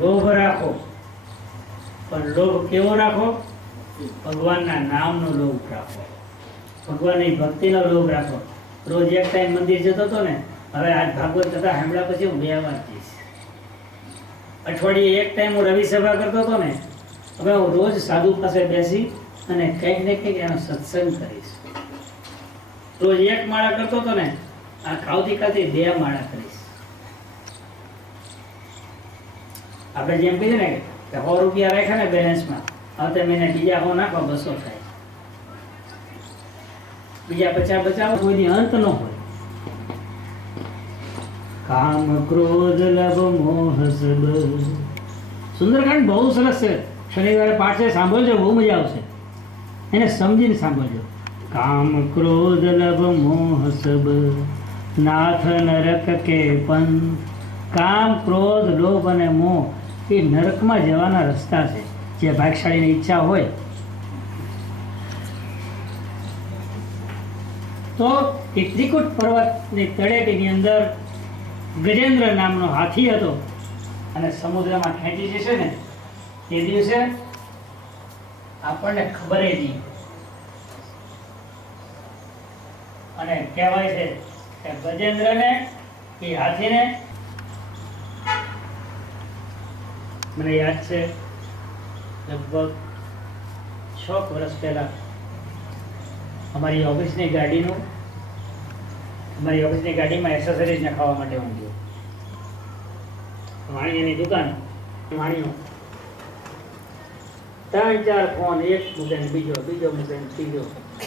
લોભ રાખો, પણ લોભ કેવો રાખો? ભગવાનના નામનો લોભ રાખો, ભગવાનની ભક્તિનો લોભ રાખો. રોજ એક ટાઈમ મંદિર જતો હતો ને, હવે આજ ભાગવત કથા સાંભળ્યા પછી હું 2 વાર જઈશ. અઠવાડિયે એક ટાઈમ હું રવિ સભા કરતો હતો ને, હવે હું રોજ સાધુ પાસે બેસી અને કંઈક ને કંઈક એનો સત્સંગ કરીશ. રોજ 1 માળા કરતો હતો ને, આ આવતીકાલથી 2 માળા કરીશ. આપણે જેમ કહીએ ને કે 100 રૂપિયા રાખ્યા ને બેલેન્સમાં, આવતા મહિને બીજા 100 નાખો 200 થાય, બીજા 50 બચાવો, કોઈની અંત ન હોય. કામ ક્રોધ લવ મોહ સબ. સુંદરકાંડ બહુ સરસ છે, શનિવારે પાઠ છે, સાંભળજો, બહુ મજા આવશે. એને સમજીને સાંભળજો. કામ ક્રોધ લવ મોહ સબ નાથ નરક કે પંથ. કામ ક્રોધ લોભ અને મોહ એ નરકમાં જવાના રસ્તા છે. જે ભાગશાળીની ઈચ્છા હોય તો એ ત્રિકૂટ પર્વતની તળેટીની અંદર ગજેન્દ્ર નામનો હાથી હતો અને સમુદ્રમાં ખેંચી જશે ને તે દિવસે આપણને ખબર નહીં. અને કહેવાય છે કે ગજેન્દ્રને એ હાથીને, મને યાદ છે લગભગ 6 વર્ષ પહેલા અમારી ઓફિસની ગાડીમાં એક્સેસરીઝ નખાવવા માટે હું ગયો. વાણીની દુકાન, વાણીઓ 3-4 ફોન, એક મૂકે બીજો મૂકે ત્રીજો.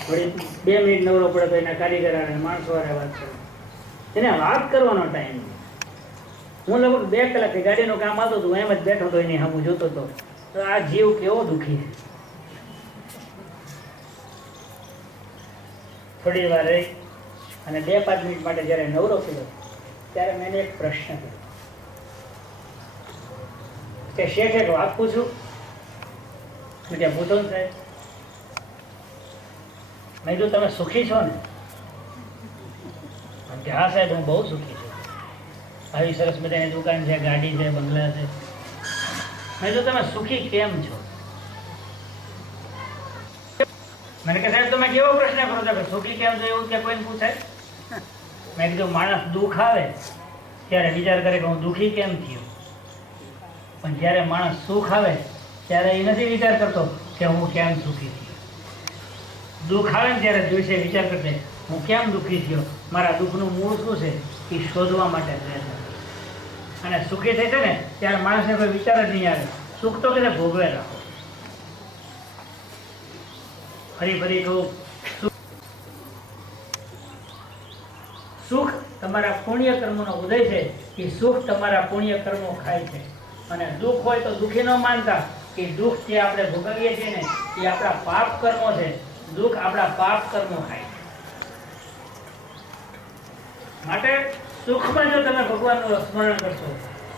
વળી 2 મિનિટ નવરો પડે તો એના કારીગર અને માણસો વાળા વાત કરે. એને વાત કરવાનો ટાઈમ નહીં. હું લગભગ 2 કલાકથી ગાડીનું કામ આવતું હતું, એમ જ બેઠો હતો, એની સામું જોતો હતો. તો આ જીવ કેવો દુઃખી છે. થોડી વાર રહી અને 2-5 મિનિટ માટે જ્યારે નવરો થયો ત્યારે મેં એક પ્રશ્ન કર્યો કે શેઠ એક વાત પૂછું? મેં ત્યાં પૂછો ને સાહેબ. મેં કીધું તમે સુખી છો ને? કે હા સાહેબ હું બહુ સુખી છું, આવી સરસ મજાની દુકાન છે, ગાડી છે, બંગલા છે. મેં કીધું તમે સુખી કેમ છો? મને કે સાહેબ તમે કેવો પ્રશ્ન કરો છો કે સુખી કેમ છો, એવું કે કોઈને પૂછાય? મેં કીધું માણસ દુઃખ આવે ત્યારે વિચાર કરે કે હું દુઃખી કેમ થયો, પણ જ્યારે માણસ સુખ આવે ત્યારે એ નથી વિચાર કરતો કે હું કેમ સુખી થયો. દુઃખ આવે ને ત્યારે દિવસે વિચાર કરશે હું કેમ દુઃખી થયો, મારા દુઃખનું મૂળ શું છે એ શોધવા માટે પ્રયત્ન. અને સુખી થઈ છે ને ત્યારે માણસને કોઈ વિચાર જ નહીં આવે, સુખ તો કે ભોગવે રાખો. ફરી કહું, સુખ તમારા પુણ્ય કર્મોનો ઉદય છે, એ સુખ તમારા પુણ્ય કર્મો ખાય છે. અને દુઃખ હોય તો દુઃખી ન માનતા કે દુઃખ જે આપણે ભોગવીએ છીએ ને એ આપણા પાપ કર્મો છે. દુઃખ આપણા પાપ કર્મો ખાય. માટે સુખમાં જો તમે ભગવાનનું સ્મરણ કરશો,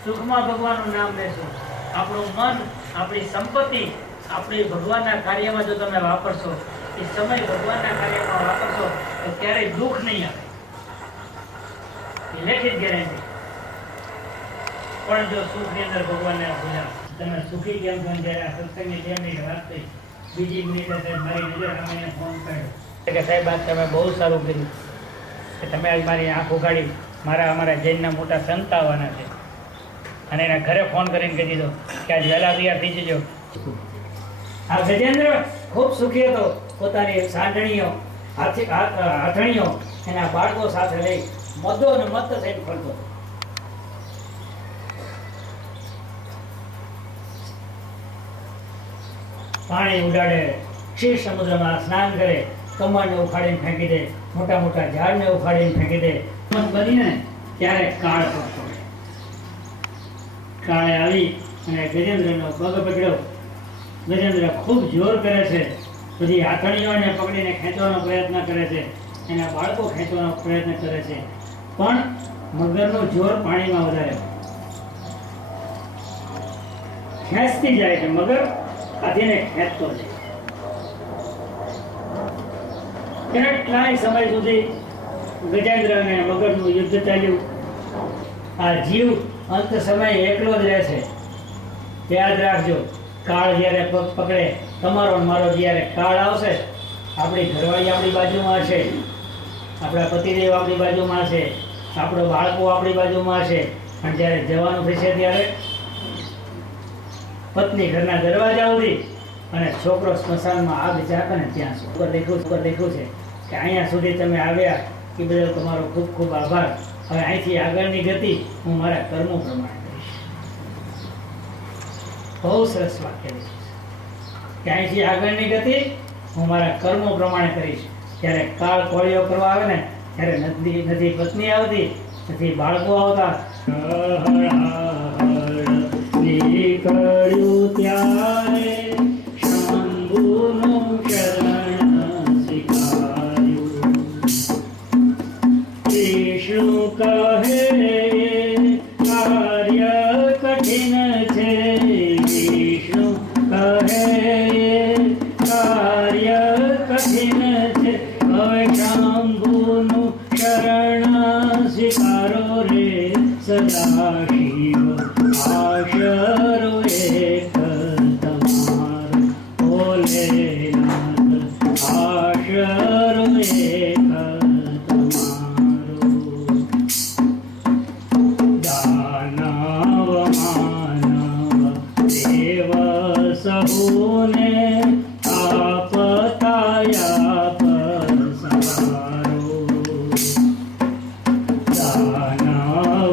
સુખમાં ભગવાનનું નામ લેશો, આપણું મન, આપણી સંપત્તિ, આપણી ભગવાનના કાર્યમાં જો તમે વાપરશો, એ સમય ભગવાનના કાર્યમાં વાપરશો તો ક્યારેય દુઃખ નહીં આવે. એ લેખિત ગેરંટી. પણ જો સુખની અંદર ભગવાનને ભૂલ્યા, તમે સુખી કેમ છો? જ્યારે આ સત્સંગની 2 મિનિટ વાત થઈ, બીજી મિનિટે સાહેબ મારી નજર સામે ફોન કર્યો કે સાહેબ આજ તમે બહુ સારું કર્યું કે તમે આજ મારી આંખ ઉગાડી. અમારા જૈનના મોટા સંત આવવાના છે અને એના ઘરે ફોન કરીને કહી દીધો કે આજ વહેલા તૈયાર થઈ જજો. આ ગજેન્દ્ર ખૂબ સુખી હતો. પોતાની સાંઢણીઓ, હાથણીઓ, એના બાળકો સાથે લઈ મદો અને મત થઈને ફરતો. પાણી ઉડાડે, ક્ષીર સમુદ્રમાં સ્નાન કરે, કમળને ઉખાડીને ફેંકી દે, મોટા મોટા ઝાડને ઉખાડીને ફેંકી દે. બનીને ત્યારે કાળ પડતો. કાળે આવી અને ગજેન્દ્રનો પગ પકડ્યો. ગજેન્દ્ર ખૂબ જોર કરે છે, બધી હાથણીઓને પકડીને ખેંચવાનો પ્રયત્ન કરે છે, એના બાળકો ખેંચવાનો પ્રયત્ન કરે છે, પણ મગરનું જોર પાણીમાં વધારે ખેંચતી જાય છે. મગર હાથીને ખેંચતો જાય. કેટલાય સમય સુધી ગજેન્દ્ર અને મગરનું યુદ્ધ ચાલ્યું. આ જીવ અંત સમયે એકલો જ રહે છે. યાદ રાખજો, કાળ જ્યારે પગ પકડે, તમારો ને મારો જ્યારે કાળ આવશે, આપણી ઘરવાળી આપણી બાજુમાં હશે, આપણા પતિદેવ આપણી બાજુમાં હશે, આપણો બાળકો આપણી બાજુમાં હશે, અને જ્યારે જવાનું થશે ત્યારે પત્ની ઘરના દરવાજા સુધી અને છોકરો સ્મશાનમાં આગ ચાકે ને ત્યાં સુધી દેખ્યું છે કે અહીંયા સુધી તમે આવ્યા એ બદલ તમારો ખૂબ ખૂબ આભાર. હવે અહીંથી આગળની ગતિ હું મારા કર્મો પ્રમાણે કરીશ. બહુ સરસ વાક્ય છે કે અહીંથી આગળની ગતિ હું મારા કર્મો પ્રમાણે કરીશ. જ્યારે કાળ કોળીઓ કરવા આવે ને ત્યારે નથી પત્ની આવતી, નથી બાળકો આવતા. નીકળ્યું ત્યારે શંભુનું શરણ સ્વીકાર્યું. વિષ્ણુ કહે કાર્ય કઠિન છે, વિષ્ણુ કહે કાર્ય કઠિન છે, હવે શંભુનું શરણ સ્વીકારો રે સદાશિવ. આશરો એક તમારો ભોલેનાથ, આશરો એક તમારો. દાનવ માનવ દેવ સહુને આપતાયા પસારો. દાનવ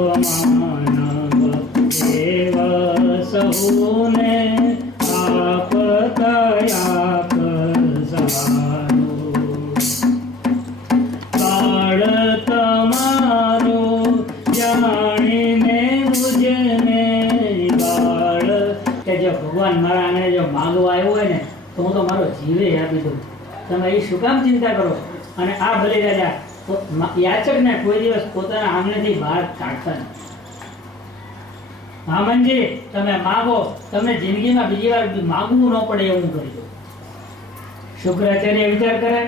માનવ દેવ સહુને આપતાયા પસારો. કાળ તમારો જાણીને મુજને બાળ. કે જો ભગવાન મારા આંગણે જો માંગવા આવ્યો હોય ને તો હું તો મારો જીવે આપી દઉં. તમે એ શું કામ ચિંતા કરો? અને આ બલિરાજા યાચકને કોઈ દિવસ પોતાના આંગણેથી બહાર કાઢતા નથી. વામનજી તમે માગો, તમને જિંદગીમાં બીજી વાર માગવું ન પડે એવું કરી દો. શુક્રાચાર્ય વિચાર કરે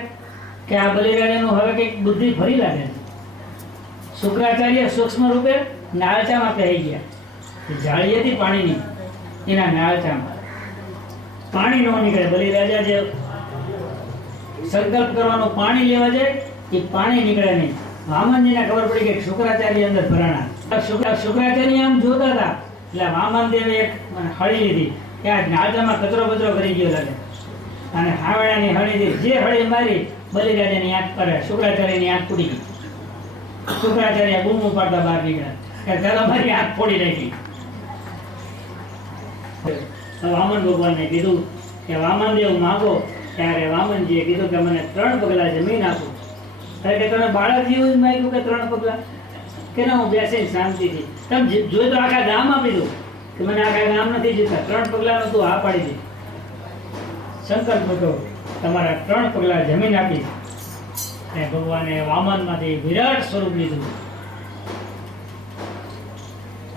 કે આ બલિરાજાનું હવે કંઈક બુદ્ધિ ફરી લાગે છે. શુક્રાચાર્ય સૂક્ષ્મ રૂપે નાળચામાં પહેરી ગયા. જાળી હતી પાણીની, એના નાળચામાં પાણી ન નીકળે. બલિરાજા જે સંકલ્પ કરવાનો પાણી લેવા જાય એ પાણી નીકળે નહીં. વામનજીને ખબર પડી કે શુક્રાચાર્ય અંદર ભરાણા. શુક્રાચાર્ય આમ જોતા હતા એટલે વામનદેવે એક હળી લીધી કે આ નાળચામાં કચરો બચરો કરી ગયો લાગે, અને હાવડાની હળીથી જે હળી મારી બલિરાજાની આંખ પર શુક્રાચાર્યની આંખ ફૂટી ગઈ. શુક્રાચાર્ય બૂમો પાડતા બહાર નીકળ્યા કે ચાલો મારી આંખ ફોડી નાખી. વામન ભગવાનને કીધું કે વામનદેવ માગો. ત્યારે વામનજીએ કીધું કે મને 3 પગલા જમીન આપો. અરે કે તમે બાળક જેવું જ માંગ્યું કે 3 પગલા? કે ના, હું બેસીને શાંતિથી. તમે જોઈ તો આખા ગામ આપી દઉં કે મને આખા ગામ નથી જીતતા, 3 પગલાનો તું હા પાડી દે. સંકલ્પ કરો, તમારા 3 પગલા જમીન આપી. અને ભગવાને વામનમાંથી વિરાટ સ્વરૂપ લીધું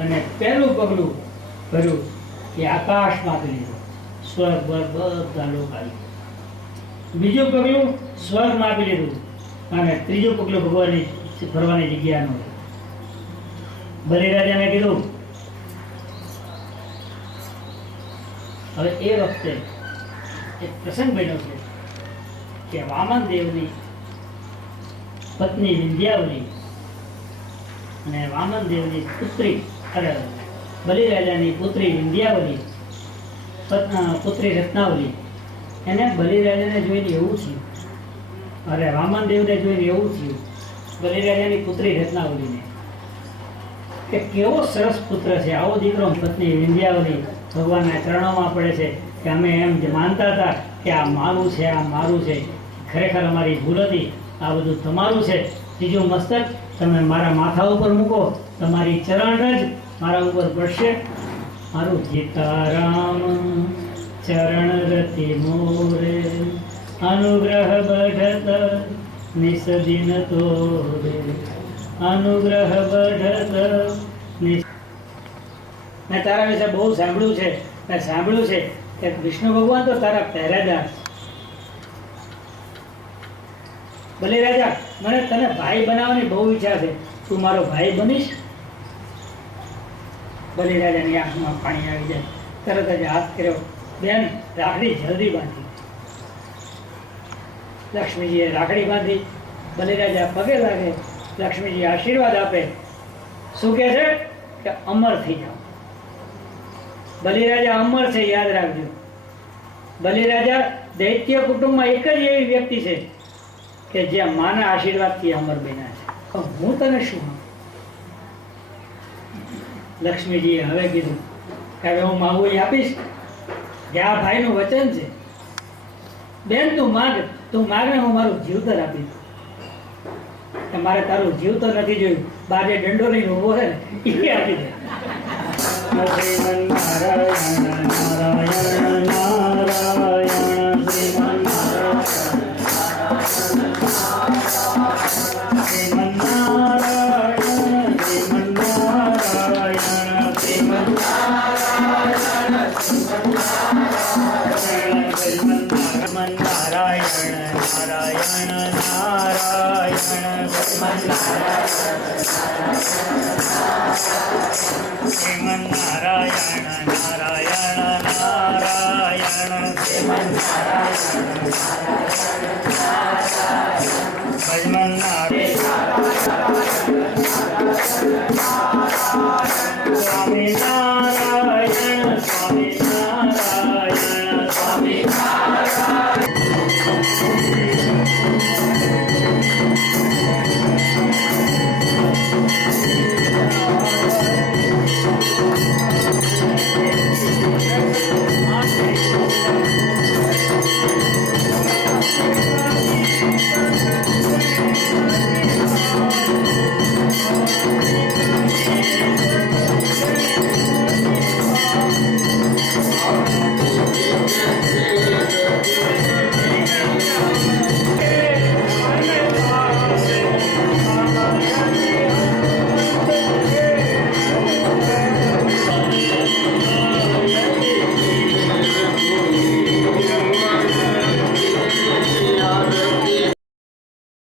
અને પહેલું પગલું ભર્યું એ આકાશમાંથી લીધું. સ્વર્ગ બધા લોક આવી. બીજું પગલું સ્વર્ગમાં આપી લીધું અને ત્રીજું પગલું ભગવાનની ફરવાની જગ્યાનું. બલિરાજાને કીધું. હવે એ વખતે એક પ્રસંગ બન્યો છે કે વામનદેવની પત્ની વિંધ્યાવલી અને વામનદેવની પુત્રી, બલિરાજાની પુત્રી વિંધ્યાવલી, પુત્રી રત્નાવલી, એને બલિરાજાને જોઈને એવું થયું, અરે વામનદેવને જોઈને એવું થયું બલિરાજાની પુત્રી રત્નાવલીને કે કેવો સરસ પુત્ર છે, આવો દીકરો. પત્ની વિંધ્યાવલી ભગવાનના ચરણોમાં પડે છે કે અમે એમ જે માનતા હતા કે આ મારું છે, આ મારું છે, ખરેખર અમારી ભૂલ હતી, આ બધું તમારું છે. ત્રીજું મસ્તક તમે મારા માથા ઉપર મૂકો, તમારી ચરણ રજ મારા ઉપર પડશે. મારું સીતારામ ચરણ રતિ મોરે, અનુગ્રહ બઢત નિસદિન તોરે, અનુગ્રહ બઢત. મેં તારા વિશે બહુ સાંભળ્યું છે. મેં સાંભળ્યું છે કે વિષ્ણુ ભગવાન તો તારા પહેરેદાર છે. બલિરાજા, મને તને ભાઈ બનાવવાની બહુ ઈચ્છા છે, તું મારો ભાઈ બનીશ? બલિરાજાની આંખમાં પાણી આવી જાય. તરત જ હાથ કર્યો, બેન રાખડી જલ્દી બાંધી. લક્ષ્મીજીએ રાખડી બાંધી. બલિરાજા પગે લાગે, લક્ષ્મીજી આશીર્વાદ આપે. શું કહે છે કે અમર થઈ જાઓ. બલિરાજા અમર છે, યાદ રાખજો. બલિરાજા દૈત્ય કુટુંબમાં એક જ એવી વ્યક્તિ છે કે જે માના આશીર્વાદથી અમર બન્યા છે. હું તને શું? લક્ષ્મીજીએ હવે કીધું કે હવે હું માગું એ આપીશ. કે આ ભાઈનું વચન છે. બેન તું માગ ને હું મારું જીવતર આપીશ. કે મારે તારું જીવતર નથી જોયું, બાજે દંડો લઈને ઉભો છે ને એ આપી દે. શ્રીમન નારાયણ નારાયણ નારાયણ શ્રીમન શ્રીમન નારાયણ શ્રીમન નારાયણ શ્રીમન નારાયણ શ્રીમન નારાયણ નારાયણ નારાયણ શ્રીમન નારાયણ નારાયણ નારાયણ શ્રીમન ભજમન સ્વામી નારાયણ સ્વામી નારાયણ સ્વામી Oh